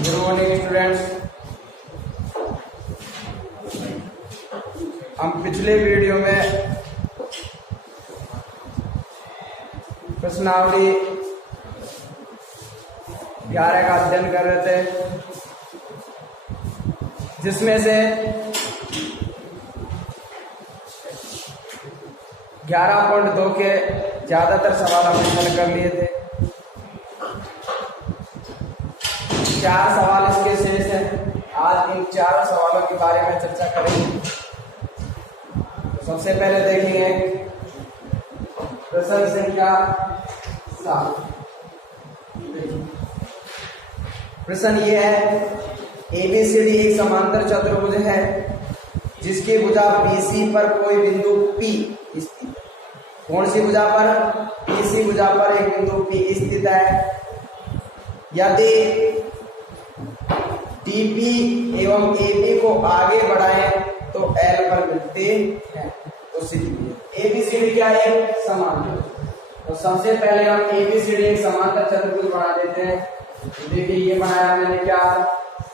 Good morning students. हम पिछले video में प्रश्नावली 11 का अध्ययन कर रहे थे, जिसमें से 11.2 के ज्यादातर सवाल हमने हल कर लिए थे। 4 सवाल इसके शेष हैं। आज इन 4 सवालों के बारे में चर्चा करेंगे। तो सबसे पहले देखेंगे प्रश्न संख्या 7। प्रश्न ये है, एबीसीडी एक समांतर चतुर्भुज है जिसकी भुजा बीसी पर कोई बिंदु P स्थित है। कौन सी भुजा पर? बीसी भुजा पर एक बिंदु P स्थित है। यदि डीपी एवं एबी को आगे बढ़ाएं तो एल पर मिलते हैं। तो सीधी एबीसीडी क्या है? समांतर। तो सबसे पहले हम एबीसीडी एक समांतर चतुर्भुज बना देते हैं। देखिए ये बनाया मैंने, क्या?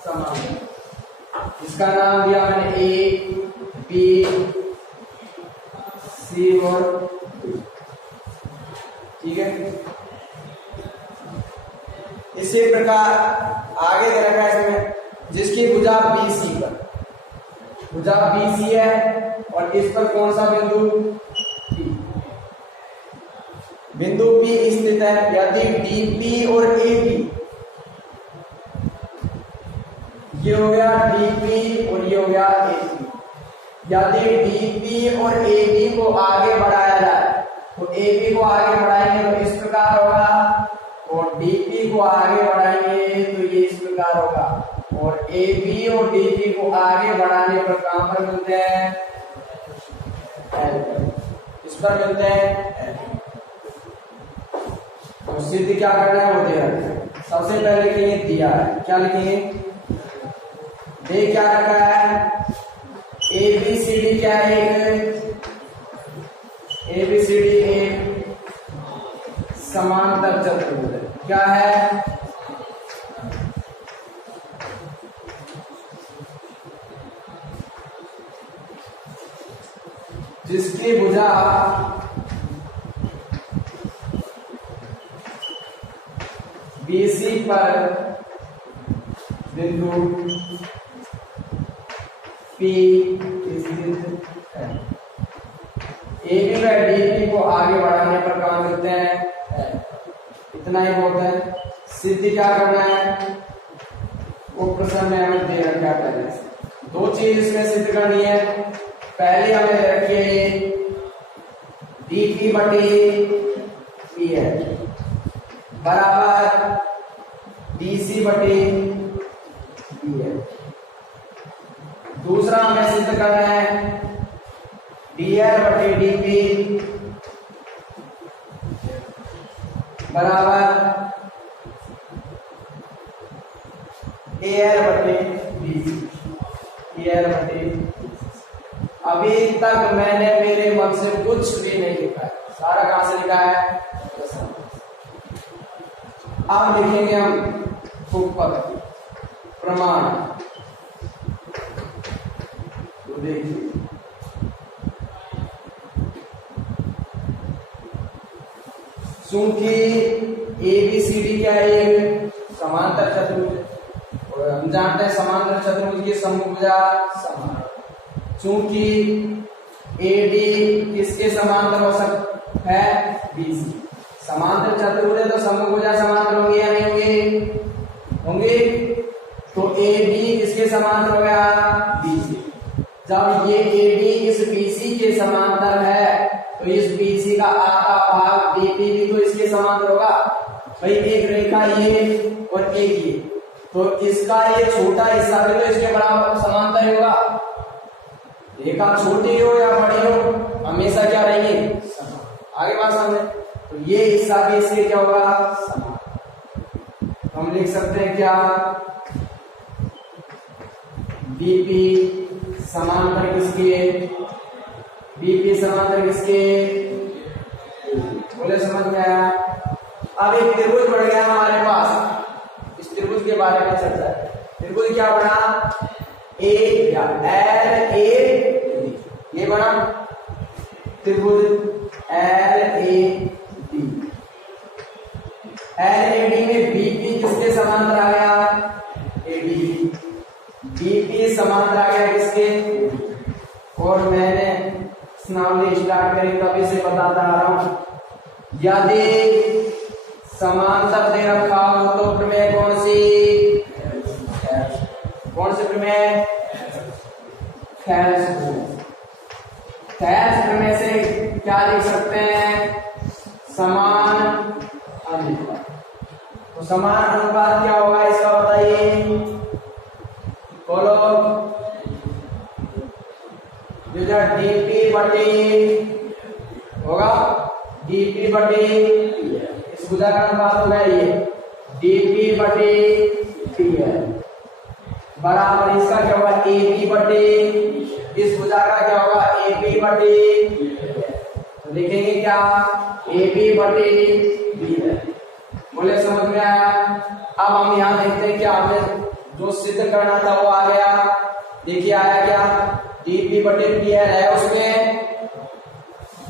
समांतर। इसका नाम दिया मैंने ए बी सी और, ठीक है। इसी प्रकार आगे दे रखा है इसमें, जिसकी भुजा बीसी पर, भुजा बीसी है और इस पर कौन सा बिंदु? P। बिंदु P स्थित है। यदि डीपी और एबी, ये हो गया डीपी और ये हो गया एबी। यदि डीपी और एबी को आगे बढ़ाया जाए तो एबी को आगे बढ़ाएंगे तो इस प्रकार होगा, और डीपी को आगे बढ़ाएंगे तो ये इस प्रकार होगा। और एबी और डीपी को आगे बढ़ाने पर कहां पर मिलते हैं? एल पर। इस पर मिलते हैं। तो सिद्ध क्या करना है वो दे रखा है। सबसे पहले लिखेंगे दिया है, क्या लिखेंगे? दे क्या रखा है? एबीसीडी क्या है? एबीसीडी एक समांतर चतुर्भुज है। क्या है? जिसकी भुजा बीसी पर बिंदु P स्थित है। एबी व डीपी को आगे बढ़ाने पर कहां मिलते हैं? इतना ही बहुत है। सिद्ध क्या करना है वो प्रश्न में हमें दे रखा है। पहले से 2 चीज इसमें सिद्ध करनी है। पहले हमें रखिए डीपी बटी पी है बराबर डीसी बटी पी है। दूसरा हमें सिद्ध करना है डीएल बटी डीपी बराबर एएल बटी डीसी। एएल बटी, अभी तक मैंने मेरे मन से कुछ भी नहीं लिखा है, सारा कहां से लिखा है? अब लिखेंगे हम उपपत्ति प्रमाण। तो देखिए चूंकि एबीसीडी क्या है? समांतर चतुर्भुज, और हम जानते हैं समांतर चतुर्भुज की समभुजा समान। चूंकि एडी किसके समांतर हो सकता है? बीसी। समांतर चतुर्भुज है तो समभुजा समांतर होंगी या नहीं होंगी? होंगी। तो एडी किसके समांतर हो गया? बीसी। जब ये एडी इस बीसी के समांतर है तो इस बीसी का आधा भाग डीपी भी तो इसके समांतर होगा। भाई एक रेखा ये और एक ये, तो इसका ये छोटा हिस्सा भी तो इसके बराबर समांतर होगा। रेखा छोटी हो या बड़ी हो, हमेशा क्या रहेंगे? समान। आगे बात समझे? तो ये हिस्सा भी इसके क्या होगा? समान। हम लिख सकते हैं क्या? बीपी समांतर किसके? बीपी समांतर किसके? बोले समझ में आया? अब एक त्रिभुज बढ़ गया हमारे पास। इस त्रिभुज के बारे में चर्चा है। त्रिभुज क्या बना, ए या एल ए, ये बना त्रिभुज L A D. L A D में बीपी किसके समांतर आ गया, ए बी, बीपी समांतर आ गया किसके, और मैंने नाम स्टार्ट करी तभी से बताता आ रहा हूं, यदि समांतर दे रखा हो तो प्रमेय कौन सी, कौन सी प्रमेय, थेल्स प्रमेय से क्या लिख सकते हैं, समान अनुपात। तो समान अनुपात क्या होगा इसका बताइए, बोलो, जो डीपी बटी होगा, डीपी बटी इस भुजा का अनुपात होगा ये डीपी बटी टी है, बराबर इसका क्या होगा, एपी बटी इस भुजा का क्या होगा, एपी बटी, तो लिखेंगे क्या, एपी बटी बी है। बोले समझ में आया। अब हम यहाँ देखते हैं क्या हमें जो सिद्ध करना था वो आ गया। देखिए आया क्या, डीपी बटे बी एल है उसमें,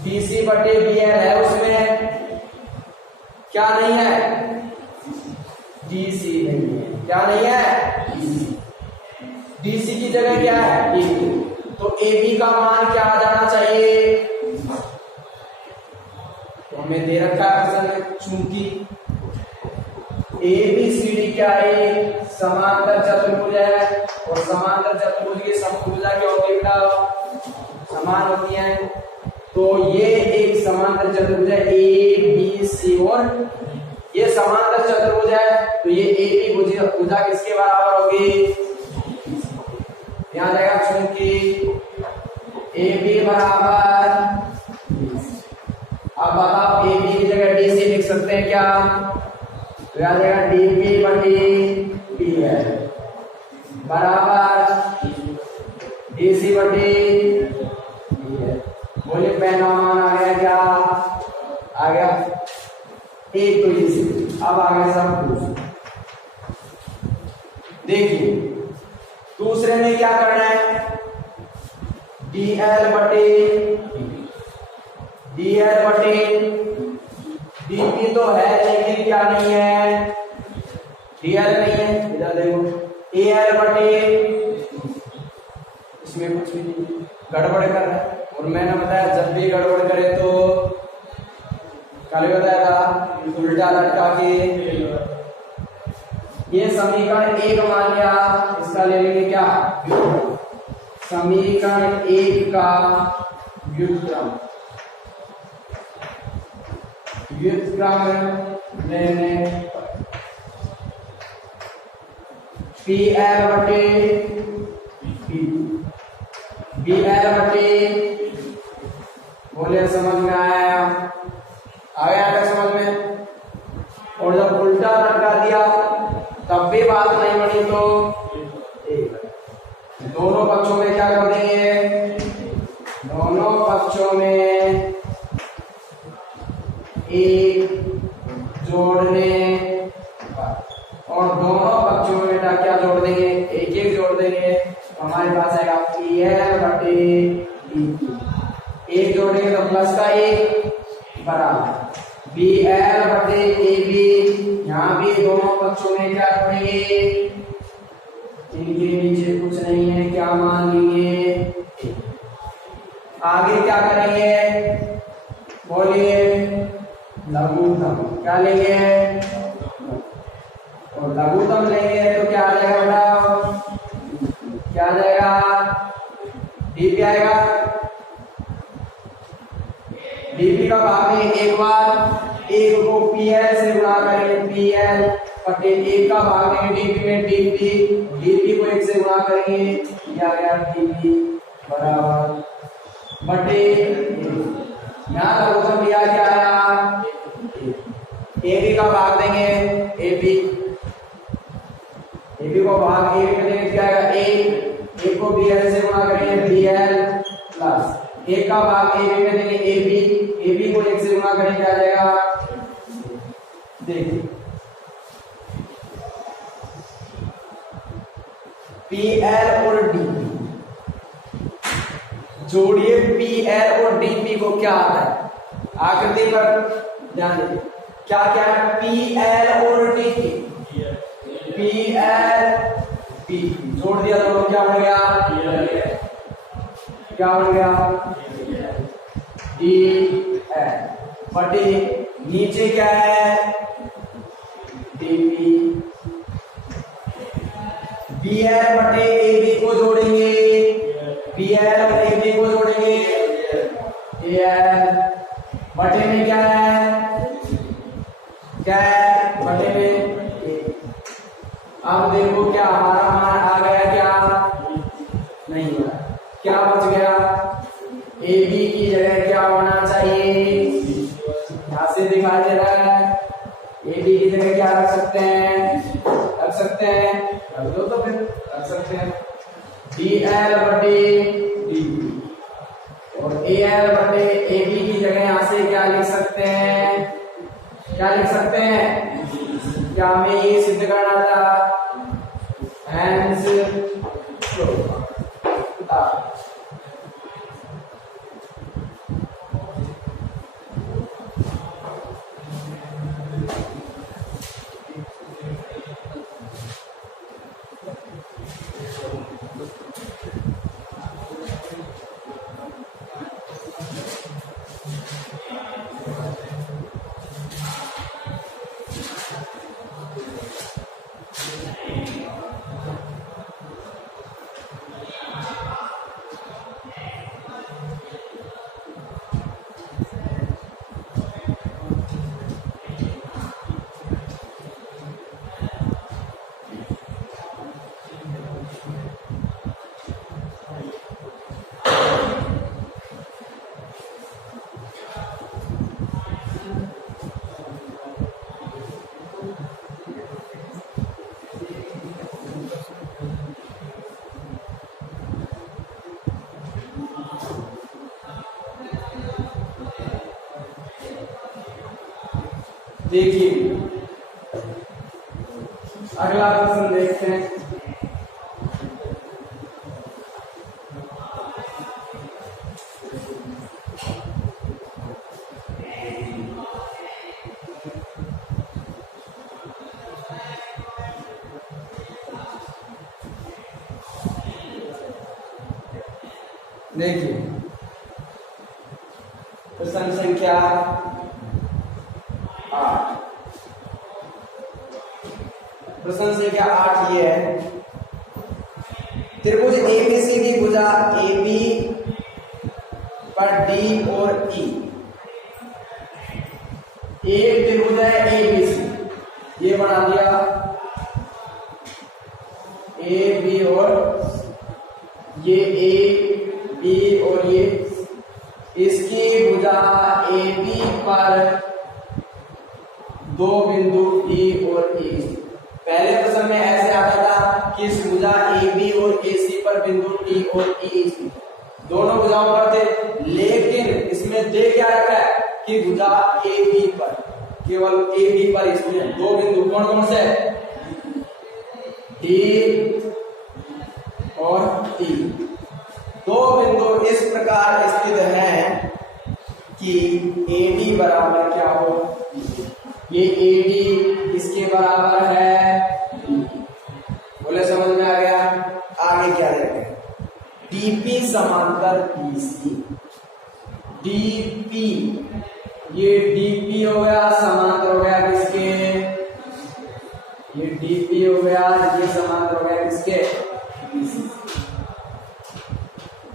बीसी बटे बी एल है उसमें, क्या नहीं है, डीसी नहीं है, क्या नहीं है, डीसी। डीसी की जगह क्या है, डीपी। तो एबी का मान क्या आ जाना चाहिए, तो हमें दे रखा है चूंकि एबीसीडी क्या है, समांतर चतुर्भुज है, और समांतर चतुर्भुज की समभुजा की औंधिकता समान होती है, तो ये एक समांतर चतुर्भुज है ए बी सी, और ये समांतर चतुर्भुज है तो ये ए बी भुजा किसके बराबर होगी, यहाँ जाएगा चूंकि ए बी बराबर, अब बताओ ए बी की जगह डी सी लिख सकते हैं क्या, तो याद आएगा डीपी बटी बी है बराबर डीसी बटी बी है। बोले पहला मान आ गया क्या, आ गया एक, तो डीसी। अब आ गया सब कुछ। देखिए दूसरे में क्या करना है, डीएल बटे डीपी तो है लेकिन क्या नहीं है, डीएल नहीं है, इधर देखो एल बटे, इसमें कुछ भी नहीं गड़बड़ कर रहा है। और मैंने बताया जब भी गड़बड़ करे तो कल बताया था उल्टा लटका के, ये समीकरण एक मान लिया, इसका ले लेंगे क्या, समीकरण एक का व्युत्क्रम लेने पी एल बटे बी एल बटे, बोले समझ में आया, आ गया क्या समझ में। और जब उल्टा लटका दिया तब भी बात नहीं बनी तो दोनों पक्षों में क्या कर देंगे, दोनों पक्षों में एक जोड़ने, और दोनों पक्षों में क्या जोड़ देंगे, एक एक जोड़ देंगे, तो हमारे पास आएगा पी एल बटे एक जोड़ेंगे तो प्लस का एक बराबर बी एल बटे ए बी, यहाँ भी दोनों पक्षों में क्या जोड़ेंगे, इनके नीचे कुछ नहीं है, क्या मान लेंगे, आगे क्या करेंगे, बोलिए लघुत्तम, क्या लेंगे, और लघुत्तम लेंगे तो क्या आ जाएगा बेटा, क्या आ जाएगा, डीपी आएगा, डीपी का भाग में एक बार एक को पीएल से गुणा करेंगे, पीएल बटे एक का भाग देंगे डीपी में, डीपी डीपी को एक से गुणा करेंगे, ये आ गया डीपी बराबर बटे, यहाँ लघुत्तम दिया क्या आया, एबी का भाग देंगे, एबी को भाग एबी में देंगे क्या आएगा, एक को बीएल से गुणा करेंगे, बीएल प्लस एक का भाग एबी में देंगे, एबी को एक से गुणा करेंगे, क्या आ जाएगा, देखिए PL और DP जोड़िए। PL और DP को क्या आता है, आकृति पर ध्यान दीजिए, क्या क्या है PL और DP, PL DP जोड़ दिया तो क्या बन गया, क्या बन गया DL बटे नीचे क्या है DP। BL बटे AB को जोड़ेंगे, BL और AB को जोड़ेंगे AL बटे में क्या है, क्या है बटे में A। अब देखो क्या हमारा मान आ गया, क्या नहीं है, क्या बच गया AB की जगह क्या होना चाहिए, यहां से दिखाई दे रहा है AB की जगह क्या रख सकते हैं, रख सकते हैं, रख दो तो फिर रख सकते हैं DL बटे DB और AL बटे AB की जगह यहां से क्या लिख सकते हैं, क्या लिख सकते हैं, क्या हमें ये सिद्ध करना था, हैंस देखिए अगला प्रश्न देखते हैं। देखिए प्रश्न संख्या 8, प्रश्न संख्या 8 ये है, त्रिभुज ABC की भुजा AB पर D और E, एक त्रिभुज है ABC, ये बना दिया AB और ये A B और ये, इसकी भुजा AB पर दो बिंदु D और E। पहले प्रश्न में ऐसे आता था कि इस भुजा AB और AC पर बिंदु D और E दोनों भुजाओं पर थे, लेकिन इसमें दे क्या रखा है कि भुजा AB पर, केवल AB पर इसमें दो बिंदु कौन कौन से D और E, दो बिंदु इस प्रकार स्थित हैं कि AD बराबर क्या हो, ये AD इसके बराबर है, बोले समझ में आ गया। आगे क्या देखें, DP समांतर BC, DP ये DP हो गया समांतर हो गया किसके, ये DP हो गया, ये समांतर हो गया किसके BC,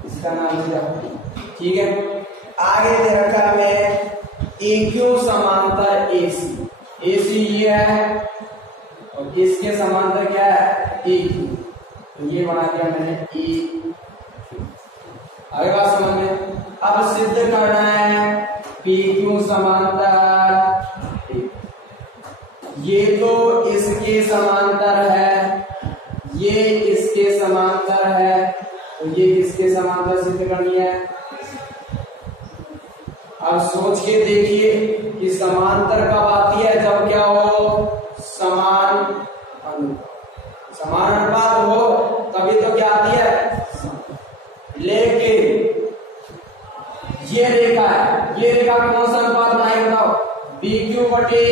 इसका नाम क्या, ठीक है। आगे दे रखा है AQ समांतर AC, AC ये है और इसके समांतर क्या है AQ, तो ये बना दिया मैंने AQ। आगे बात समझ में, अब सिद्ध करना है PQ समांतर, ये तो इसके समांतर है, ये इसके समांतर है, तो ये किसके समांतर सिद्ध करनी है। अब सोच के देखिए कि समांतर कब आती है, जब क्या हो समान अनुपात हो, तभी तो क्या आती है। लेकिन ये रेखा है, ये रेखा कौन सा अनुपात बनाएगी बताओ, बी क्यू बटे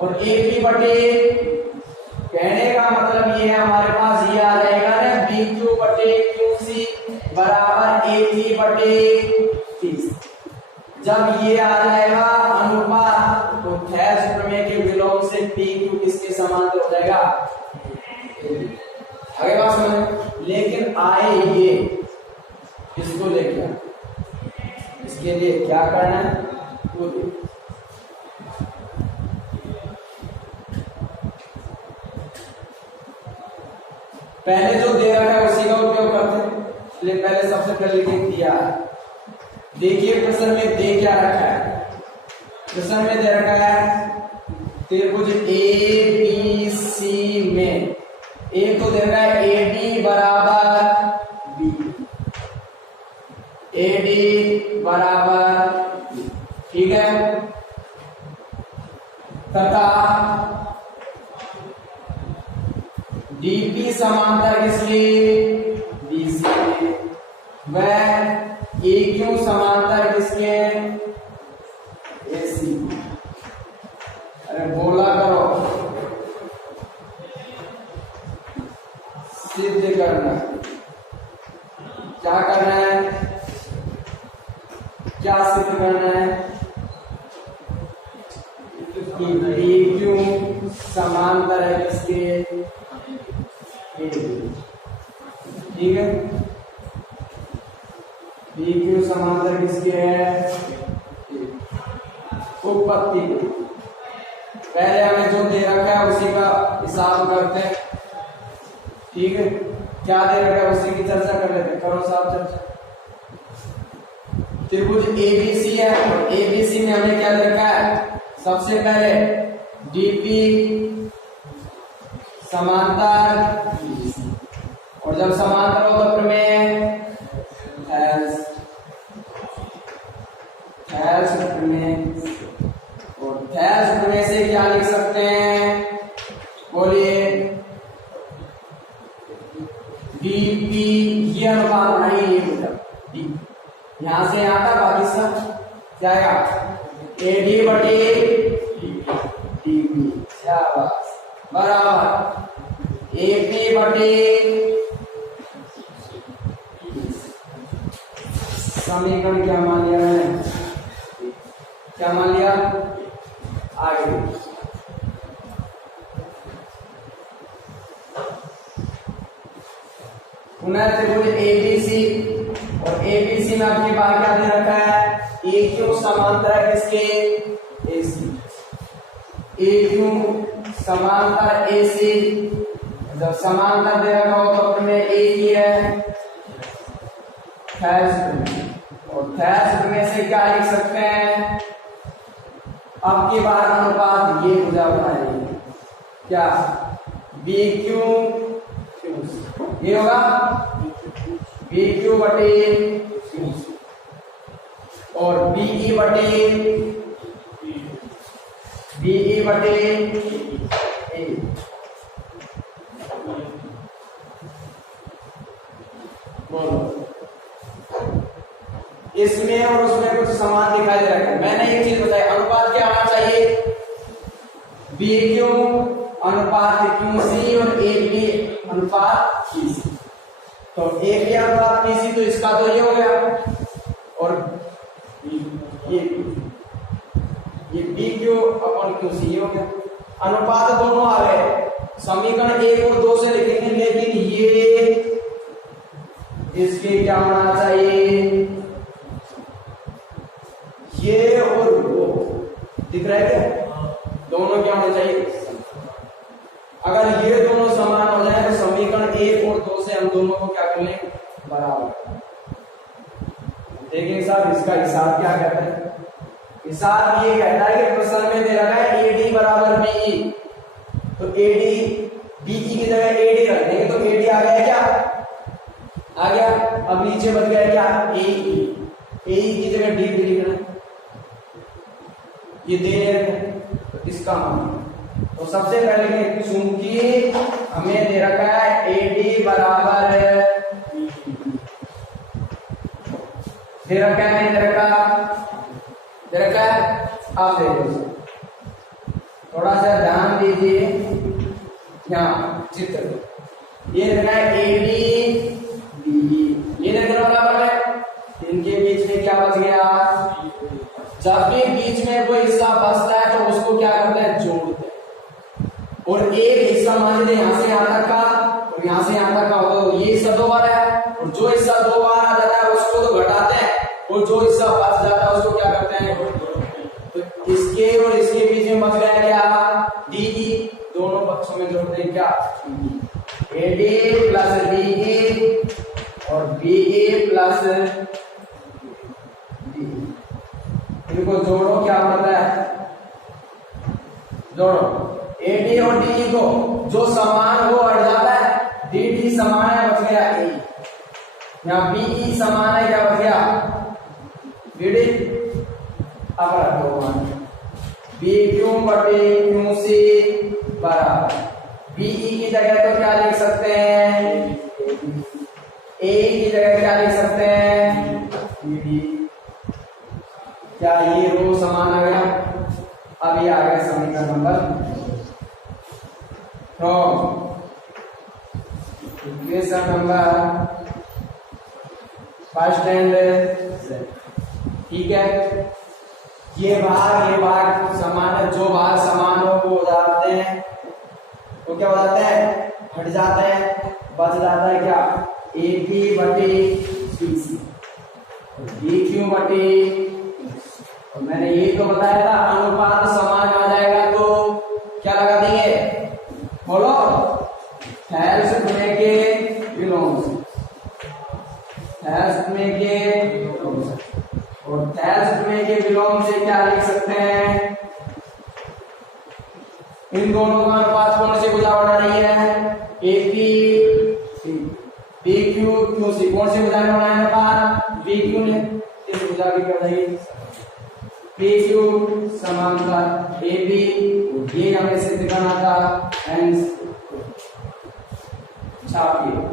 और ए पी बटे, कहने का मतलब ये है हमारे पास ये आ जाएगा ना बी क्यू बटे क्यू सी बराबर ए पी बटे 30। जब ये आ जाएगा अनुपात तो थेल्स प्रमेय के विलोम से पी क्यू किसके समांतर हो जाएगा, आगे बात समझ। लेकिन आए ये इसको लेके, इसके लिए क्या करना है वो देखो। पहले जो दे रखा है उसी का उपयोग करते हैं, इसलिए पहले सबसे पहले लिख दिया है। देखिए प्रश्न में दे क्या रखा है, प्रश्न में दे रखा है त्रिभुज ए बी सी में एक तो दे रखा है ए डी बराबर बी, ए डी बराबर बी, ठीक है, तथा डीपी समांतर किसके, बीसी के, व ए क्यू समांतर किसके, एसी। अरे बोला करो, सिद्ध करना, क्या करना है, क्या सिद्ध करना है कि ए क्यू समांतर है किसके, ठीक है, बी क्यू समांतर किसके है, उत्पत्ति को पहले हमें जो दे रखा है उसी का हिसाब करते हैं, ठीक है, क्या दे रखा है उसी की चर्चा कर लेते हैं, करो साहब चर्चा। त्रिभुज एबीसी है और एबीसी में हमें क्या दे रखा है, सबसे पहले डीपी समांतर, और जब समांतर हो तो प्रमेय थेल्स प्रमेय, और थेल्स प्रमेय से क्या लिख सकते हैं, बोलिए, डीपी, ये अनुपात बनाइए, ये मतलब डी यहां से यहां तक, बाकी सब क्या आएगा, ए डी बटे डीपी, शाबाश, बराबर ए पी बटे, समीकरण क्या मान लिया मैंने, क्या मान लिया, आगे पुनः त्रिभुज एबीसी, और एबीसी में आपके पास क्या दे रखा है, ए क्यू समांतर है किसके, एसी, ए क्यू समांतर एसी, जब समांतर दे रखा हो तो अपने एक ही है, और थेल्स प्रमेय से क्या लिख सकते हैं, अब की बार अनुपात ये भुजा बनाएंगे, क्या, बी क्यू, ये होगा बी क्यू बटे क्यू, और बीई बटे ए, बोलो, इसमें और उसमें कुछ समान दिखाई दे रहा है। मैंने एक चीज बताई, अनुपात क्या आना चाहिए, बी क्यू अनुपात क्यू सी और ए बी अनुपात पी सी, तो ए बी अनुपात पी सी, तो इसका तो ये हो गया, और ये B Q upon Q C हो गया, अनुपात दोनों आ गए, समीकरण 1 और 2 से लिखेंगे, लेकिन ये इसके क्या होना चाहिए, ये और वो दिख रहा है क्या, दोनों क्या होने चाहिए, अगर ये दोनों समान हो जाए तो समीकरण 1 और 2 से हम दोनों को क्या कर लेंगे, बराबर। देखिए साहब इसका हिसाब क्या कहता है, हिसाब ये कहता है कि प्रश्न में दे रखा है एडी बराबर बीई, तो एडी बीई की जगह एडी रख देंगे, तो एडी आ गया क्या, आ गया, अब नीचे बच गया क्या, एई की जगह डी भी लिखना है, ये दे रहे तो इसका मान, तो सबसे पहले चूंकि हमें दे रखा है दे रखा है नहीं दे रखा, दे रखा है, आप देखो थोड़ा सा ध्यान दीजिए यहाँ चित्र। ये देखना है ए डी बी, ये देखना बराबर है, इनके बीच में क्या बच गया। जब भी बीच में कोई हिस्सा बचता है तो उसको क्या करते हैं, जोड़ते हैं। और एक हिस्सा मान लीजिए यहाँ से यहाँ तक का और यहाँ से यहाँ तक का हो तो ये हिस्सा 2 बार है, और जो हिस्सा 2 बार आ जाता है उसको तो घटाते हैं, और जो हिस्सा बच जाता है उसको क्या करते हैं, तो इसके और इसके बीच में बच गया क्या, डी ई, दोनों पक्षों में जोड़ते हैं क्या, A D plus D E और बी ई प्लस डी, इनको जोड़ो, क्या होता है, जोड़ो ए डी और डी ई को, जो समान वो हट जाता है, डी डी समान है बच गया ए, यहाँ बी ई समान है क्या बच गया, डी डी। अब रखो बी क्यू बटे क्यू सी बराबर बीई की जगह तो क्या लिख सकते हैं, ए की जगह क्या लिख सकते हैं, बीडी। क्या ये रो समान आ गया। अब ये आ गया समीकरण number equation number first and, ठीक है। ये भाग समान है, जो भाग समान हो वो हो जाते हैं, तो क्या हो जाता है, हट जाता है, बच जाता है क्या, ए पी बटे सी सी, बी क्यू बटे, और मैंने ये तो बताया था अनुपात समान आ जाएगा तो क्या लगा देंगे, बोलो, हेल्स में के विलोम से, हेल्स में के विलोम से, और हेल्स में के विलोम से क्या लिख सकते हैं, इन दोनों का अनुपात कौन सी भुजा बना रही है, A P C, B Q Q C, कौन सी भुजा ने बनाया अनुपात, बी क्यू ने, इस भुजा की कर रही पी क्यू समांतर ए बी, ये हमें सिद्ध करना था, हेंस छापिए।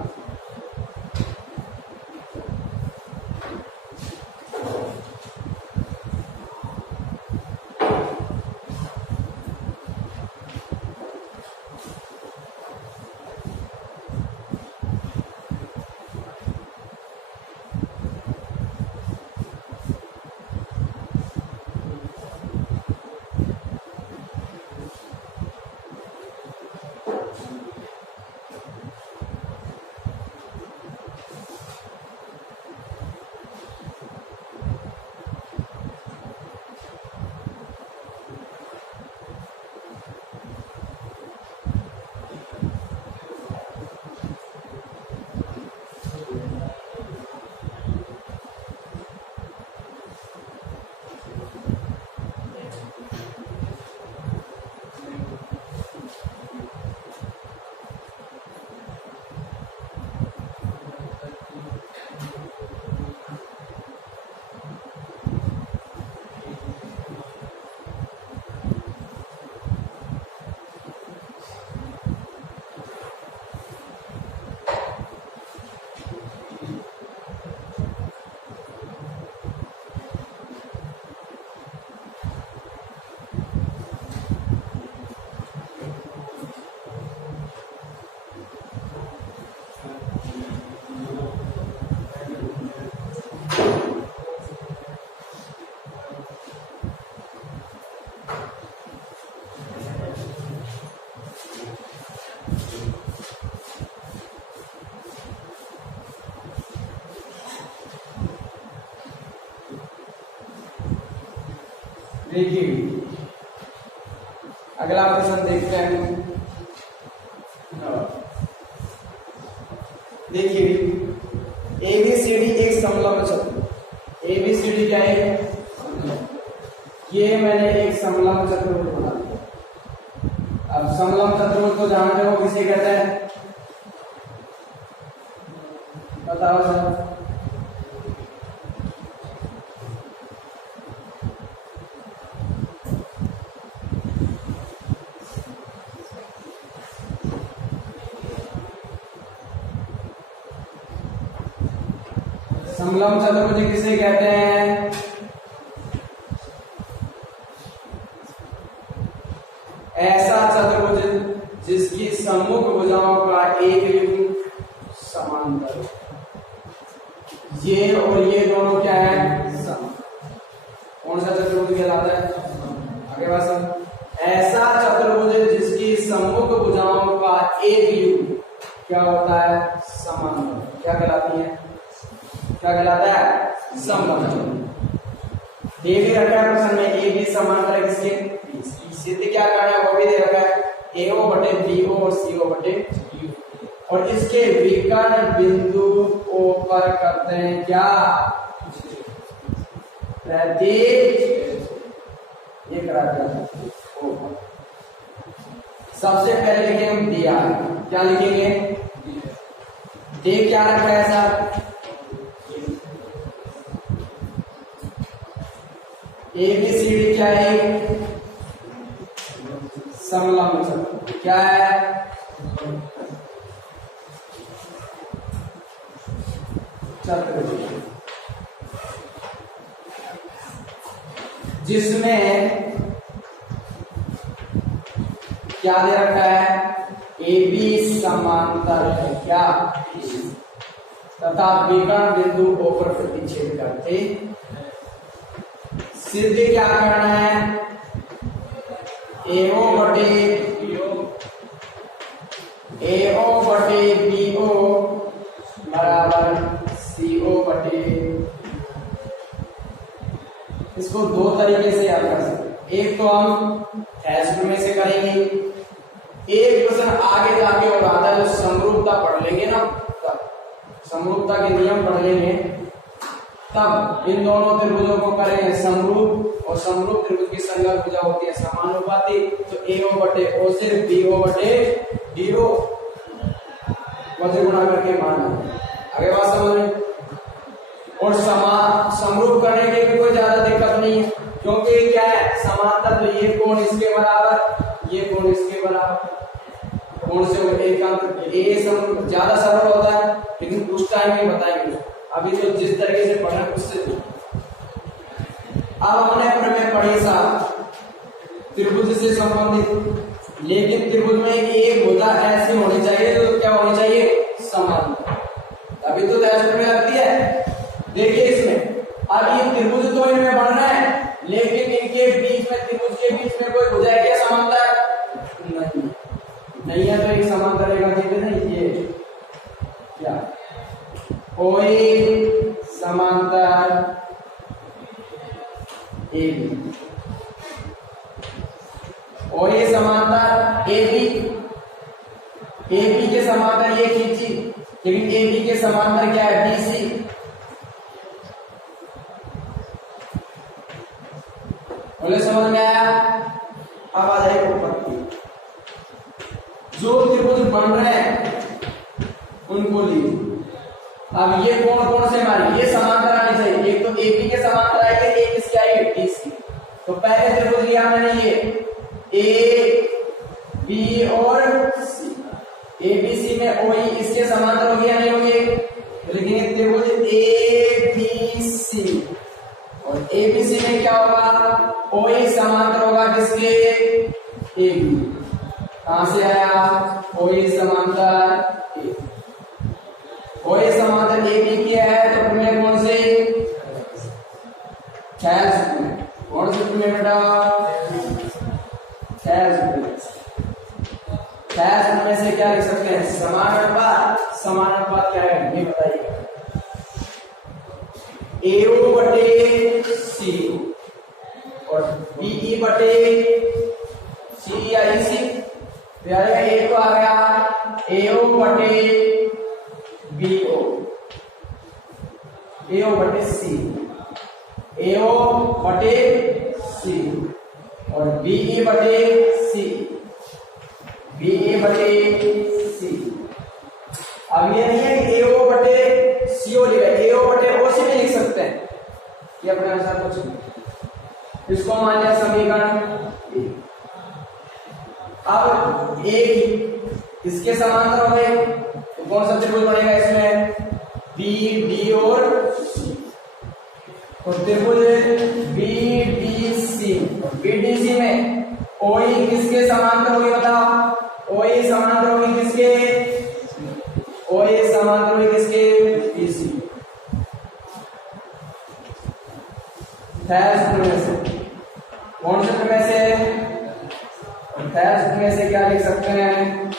देखिए अगला प्रश्न देखते हैं। देखिए एबीसीडी एक समलंब चतुर्भुज, एबीसीडी क्या है, ये मैंने एक समलंब चतुर्भुज बना दिया। अब समलंब चतुर्भुज को जानते हो किसे कहते हैं, बताओ सर। समलंब चतुर्भुज किसे कहते हैं? ऐसा चतुर्भुज जिसकी सम्मुख भुजाओं का एक युग्म समांतर। ये और ये दोनों क्या है? सम। कौन सा चतुर्भुज कहलाता है? आगे बात सुन। ऐसा चतुर्भुज जिसकी सम्मुख भुजाओं का एक युग्म क्या होता है? समांतर। क्या कहलाती है? क्या कहलाता है? समलंब। ये भी रखा है प्रश्न में, ए बी समांतर है किसके? सिद्ध क्या करना है वो भी दे रखा है, AO बटे BO और CO बटे DO। और इसके विकर्ण बिंदु O पर करते हैं क्या? प्रतीक। ये करा दिया। सबसे पहले लिखेंगे हम दिया। क्या लिखेंगे? दे क्या रखा है साहब? ABCD क्या है? समलंब चतुर्भुज। क्या है? चतुर्भुज जिसमें क्या दे रखा है? AB समांतर है क्या? तथा विकर्ण बिंदु O पर प्रतिच्छेद करते। सिद्ध क्या करना है? AO बटे BO बराबर CO बटे। इसको दो तरीके से याद कर सकते हैं। एक तो हम हैशटैग में से करेंगे, एक क्वेश्चन आगे जाके और आता है जो समरूपता पढ़ लेंगे ना, तब समरूपता के नियम पढ़ लेंगे, तब इन दोनों त्रिभुजों को करेंगे समरूप। और समरूप त्रिभुज की संज्ञा भुजा होती है समानुपाती। तो AO बटे O से BO बटे DO वजन गुणा करके मान। आगे बात समझ में? और समरूप करने के भी कोई ज्यादा दिक्कत नहीं है, क्योंकि क्या है? समांतर। तो ये कोण इसके बराबर, ये कोण इसके बराबर, कोण से एकांत। ये ज्यादा सरल होता है, लेकिन उस टाइम में बताएंगे। अभी तो जिस तरीके से पढ़ा उससे। अब हमने प्रमेय पढ़ी साहब त्रिभुज से संबंधित, लेकिन त्रिभुज में एक भुजा ऐसी होनी चाहिए जो क्या होनी चाहिए? समांतर। अभी तो ऐसे में लगती है। देखिए इसमें अब ये त्रिभुज तो इनमें बन रहा है, लेकिन इनके बीच में, त्रिभुज के बीच में कोई भुजा है क्या समांतर? नहीं है। तो एक समांतर रेखा खींचे नहीं, ये क्या? कोई समांतर AB, और ये समांतर AB के समांतर ये खींची, लेकिन AB के समांतर क्या है? BC। बोले समझ में आया? अब आ जाए उत्पत्ति। जो त्रिभुज बन रहे हैं उनको लीजिए। अब ये कौन कौन से माने? ये समांतर आनी चाहिए। एक तो AB के समांतर आएंगे, एक इसके आएंगे BC। तो पहले त्रिभुज लिया मैंने ये AB और C। ABC में OE इसके समांतर हो गया नहीं होंगे, लेकिन त्रिभुज ABC और ABC में क्या होगा? OE समांतर होगा किसके? AB। कहां से आया? OE समांतर AB। OE समांतर AB किया है तो प्रमेय कौन से? खैर कौन से प्रमेय बेटा? खैर प्रमेय से क्या लिख सकते हैं? समानुपात। समानुपात क्या है ये बताइए। AO बटे CO और BE बटे CE या EC। तो एक तो आ गया AO बटे BO, AO बटे C, AO बटे C और BE बटे C, BE बटे C। अब ये नहीं है कि AO बटे CO लिखा है, AO बटे OC भी लिख सकते हैं, ये अपने अनुसार कुछ। इसको मान लिया समीकरण। अब एक इसके समांतर हो गए, तो कौन सा त्रिभुज बनेगा इसमें? BD और C। तो त्रिभुज बीडीसी, बीडीसी में ओई किसके समांतर होगी बताओ? ओई समांतर होगी किसके? ओई समांतर होगी किसके? बीसी। सूत्र में से कौन से सूत्र में से? सूत्र में से क्या लिख सकते हैं?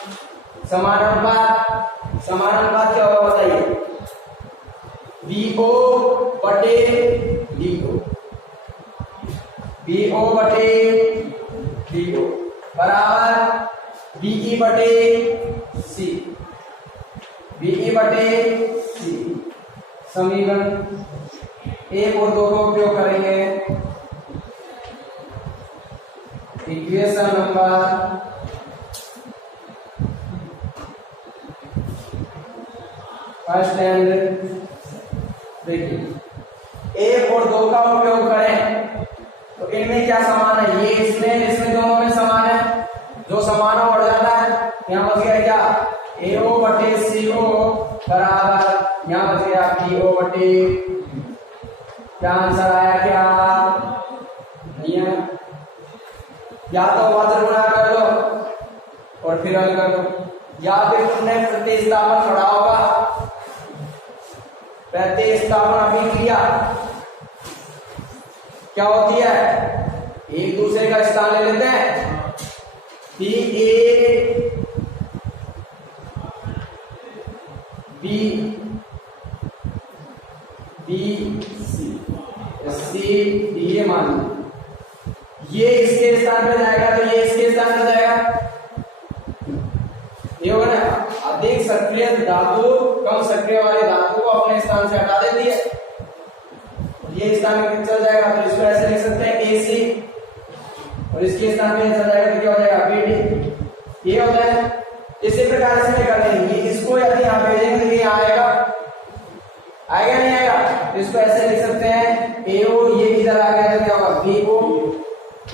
समानुपात। समानुपात क्या होगा बताइए? बीओ बटे डीओ, बीओ बटे डीओ बराबर बीई बटे सी, बीई बटे सी। समीकरण 1 और 2 का उपयोग करेंगे। इक्वेशन नंबर फर्स्ट एंड देखिए 1 और 2 का उपयोग करें तो इनमें क्या समान है? ये इसमें दोनों में समान है। जो समान हो बढ़ जाता है। यहाँ बच गया क्या? एओ बटे सीओ बराबर यहाँ बच गया पीओ बटे। क्या आंसर आया? क्या नहीं है? या तो वज्र गुणा कर लो और फिर हल कर लो, या फिर तुमने प्रतिस्थापन पढ़ा होगा। प्रतिस्थापन अभी किया, क्या होती है? एक दूसरे का स्थान ले लेते हैं। B A B B C, C D A मान लो। ये इसके स्थान पे जाएगा तो ये इसके स्थान पे जाएगा। ये होगा ना, अधिक सक्रिय धातु कम सक्रिय वाले धातु को अपने स्थान से हटा देती है। ये स्थान में चल जाएगा तो इसको ऐसे लिख सकते हैं AC, और इसके स्थान पे चल जाएगा तो क्या हो जाएगा? BD। ये होता है। इसी प्रकार से कर देंगे। इसको यदि यहाँ भेजेंगे तो ये आएगा, आएगा नहीं आएगा? तो इसको ऐसे लिख सकते हैं AO, ये इधर आ गया तो क्या होगा? BO,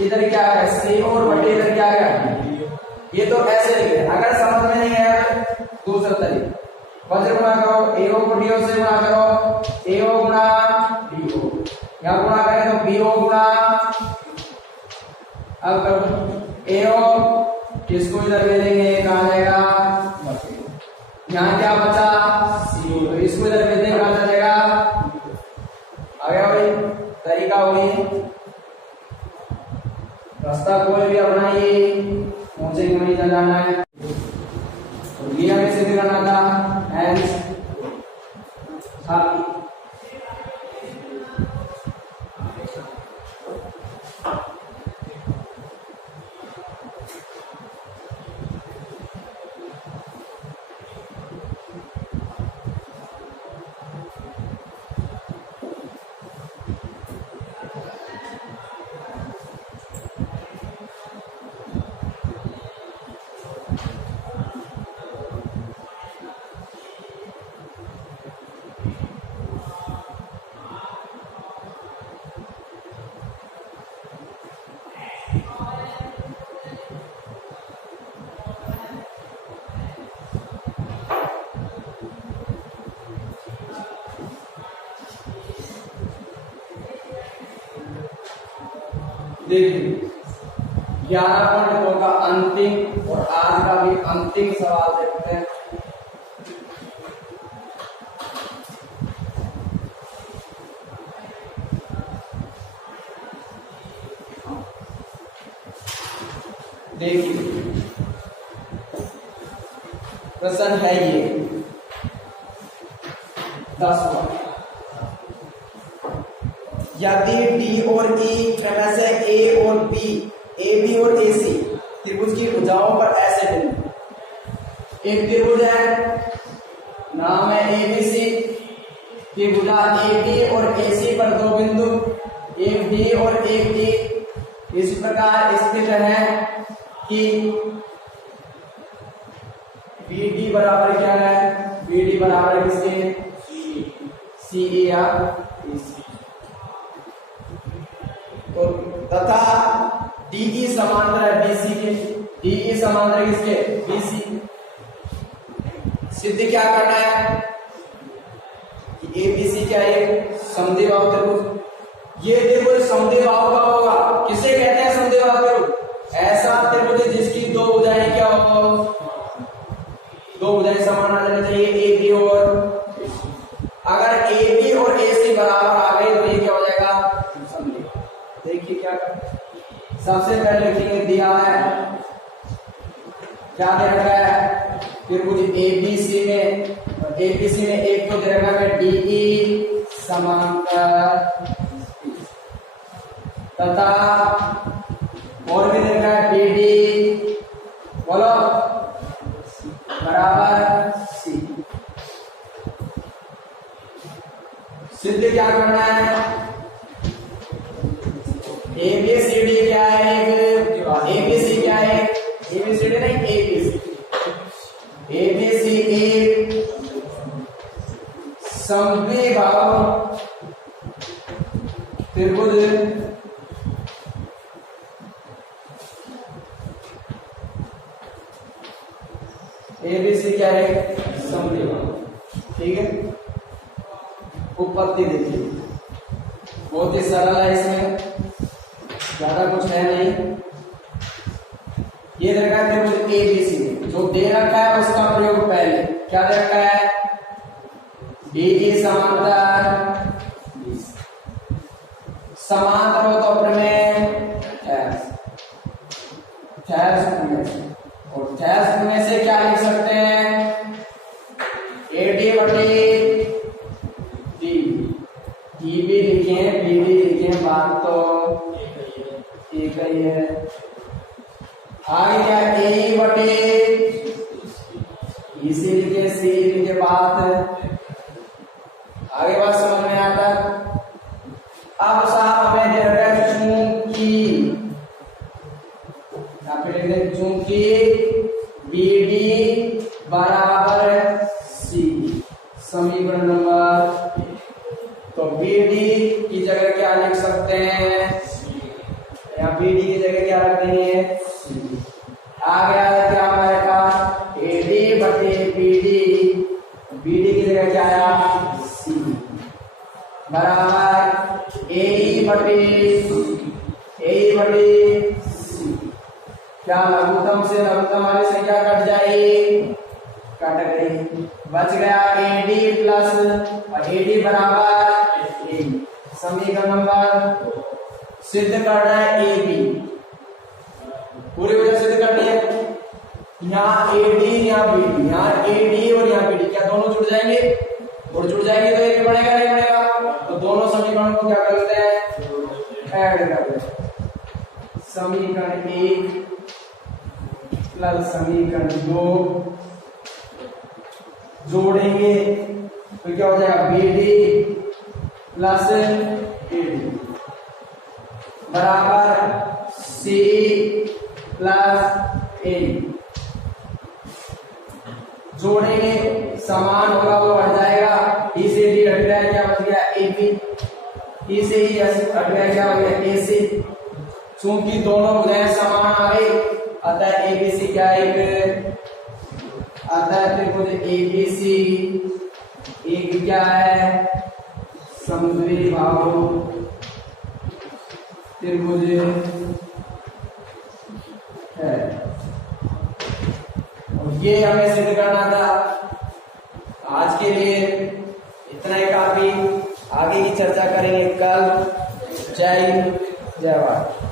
इधर क्या आ गया? CO, और बटे इधर क्या आ गया? ये तो ऐसे लिखे। अगर समझ में नहीं आया तो दूसरा तरीका, वज्र गुणा करो, AO को DO से गुणा करो, AO गुणा DO। यहाँ गुणा करें तो BO गुणा, अब करो AO, इसको इधर ले लेंगे, कहाँ जाएगा? यहाँ क्या बचा? CO, तो इसको इधर ले लेंगे, कहाँ जाएगा? आ गया भाई? तरीका वही, रास्ता कोई भी अपनाइए, मुझे नहीं जाना है। तो लिया कैसे भी करना था? हैंड्स हाथ। देखिए 11.2 का अंतिम और आज का भी अंतिम सवाल देखते हैं। देखिए प्रश्न है ये 10वां, यदि डी और ई क्रमश ए और बी, ए बी और ए सी त्रिभुज की भुजाओं पर ऐसे बिंदु, एक त्रिभुज है नाम है एबीसी की भुजा ए बी और ए सी पर दो बिंदु एक बी और एक डी इस प्रकार स्थित है कि बी डी बराबर क्या है? बी डी बराबर किसके? सी ए या सी। तो तथा डीई समांतर है बीसी के, डीई समांतर है किसके? बीसी। सिद्ध क्या करना है कि एबीसी क्या है? समद्विबाहु त्रिभुज। ये त्रिभुज समद्विबाहु का होगा। किसे कहते हैं समद्विबाहु त्रिभुज? ऐसा त्रिभुज जिसकी दो भुजाएं क्या हो, दो भुजाएं समान आ जानी चाहिए, ए बी और अगर ए बी और ए सी बराबर आ गए तो ये क्या हो जाएगा, समद्विबाहु। देखिए क्या कर, सबसे पहले लिखेंगे, दिया है क्या दे रखा है, त्रिभुज एबीसी में, एबीसी में एक तो दे रखा है डीई समांतर तथा और भी दे रखा है बीडी, बोलो, बराबर सी। सिद्ध क्या करना है, एबीसीडी क्या है, एबीसी क्या है, एबीसीडी नहीं एबीसी, एबीसी एक समद्विबाहु त्रिभुज एबीसी क्या है, समद्विबाहु। ठीक है, उत्पत्ति देखिए, बहुत ही सरल है, इसमें ज्यादा कुछ है नहीं। ये दे रखा है त्रिभुज एबीसी, जो दे रखा है उसका प्रयोग पहले क्या दे रखा है, डीई समांतर, समांतर हो तो अपने में और में से क्या लिख सकते हैं, एडी बटे डी, ईबी लिखे बीडी लिखे, बात तो एक ही है। आगे क्या, ए बटे इसी लिखे, सी लिखे, बात आगे बात समझ में आता। अब साहब हमें दे रखा है चूंकि, यहाँ पे लिख दें चूंकि बीडी बराबर सी, समीकरण नंबर, तो बीडी की जगह क्या लिख सकते हैं, यहाँ बीडी की जगह क्या रख देंगे, आ गया क्या हमारे पास, एडी बटे बीडी, बीडी की जगह क्या आया, सी, बराबर ए बटे सी। क्या लघुत्तम से लघुत्तम वाली संख्या कट जाएगी, कट गई, बच गया एडी प्लस एडी बराबर ए। समीकरण नंबर सिद्ध करना है ए बी, पूरी वजह सिद्ध करनी है। यहाँ एडी यहाँ बीडी, यहाँ एडी और यहाँ बीडी क्या दोनों जुड़ जाएंगे, और जुड़ जाएंगे तो एक बढ़ेगा नहीं बढ़ेगा, तो दोनों समीकरणों को क्या कर लेते हैं, ऐड कर लेते हैं। समीकरण एक प्लस समीकरण दो जोड़ेंगे तो क्या हो जाएगा, बीडी प्लस एडी बराबर सी प्लस ए। जोड़ेंगे, समान होगा वो हट जाएगा, ई से डी हट गया, क्या बच गया ए बी, ई से ई हट गया, क्या बच गया ए सी। चूंकि दोनों भुजाएं समान आ गई, अतः एबीसी क्या एक, अतः त्रिभुज एबीसी एक क्या है, समद्विबाहु त्रिभुज है। और ये हमें सिद्ध करना था। आज के लिए इतना ही काफी, आगे की चर्चा करेंगे कल। जय हिंद, जय भारत।